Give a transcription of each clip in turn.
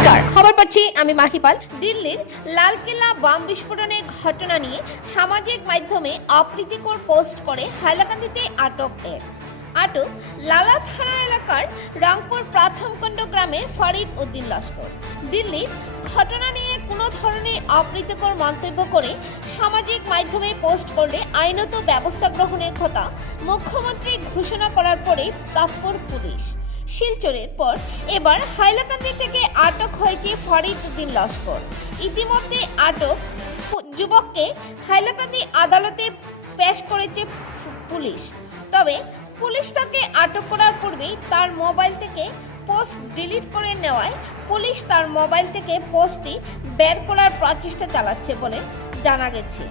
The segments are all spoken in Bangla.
করছি আমি মাহিপাল। দিল্লির লালকেল্লা বাম বিস্ফোরণের ঘটনা নিয়ে সামাজিক মাধ্যমে অপ্রীতিকর পোস্ট করে হাইলাকান্দিতে আটক এক আটক লালা থানা এলাকার রংপুর প্রাথমকণ্ড গ্রামের ফরিদ উদ্দিন লস্কর। দিল্লির ঘটনা নিয়ে কোনো ধরনের অপ্রীতিকর মন্তব্য করে সামাজিক মাধ্যমে পোস্ট করলে আইনত ব্যবস্থা গ্রহণের কথা মুখ্যমন্ত্রী ঘোষণা করার পরে তৎপর পুলিশ। শিলচরের পর এবার হাইলাকান্দি থেকে আটক হয়েছে ফরিদ উদ্দিন লস্কর। ইতিমধ্যে আটক যুবককে হাইলাকান্দি আদালতে পেশ করেছে পুলিশ। তবে পুলিশ তাকে আটক করার পূর্বেই তার মোবাইল থেকে পোস্ট ডিলিট করে নেওয়ায় পুলিশ তার মোবাইল থেকে পোস্টটি বের করার প্রচেষ্টা চালাচ্ছে বলে জানা গেছে।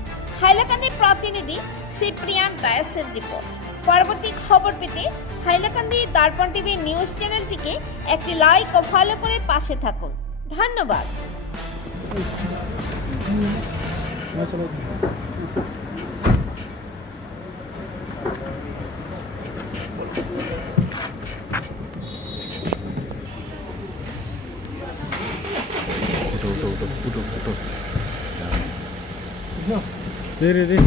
হাইলাকান্দি প্রতিনিধি সিপ্রিয়ান ডায়াসের রিপোর্ট। পরবর্তী খবর পেতে হাইলাকান্দি দর্পণ টিভি নিউজ চ্যানেলটিকে একটি লাইক ও ফলো করে পাশে থাকুন। ধন্যবাদ। দে রে দে।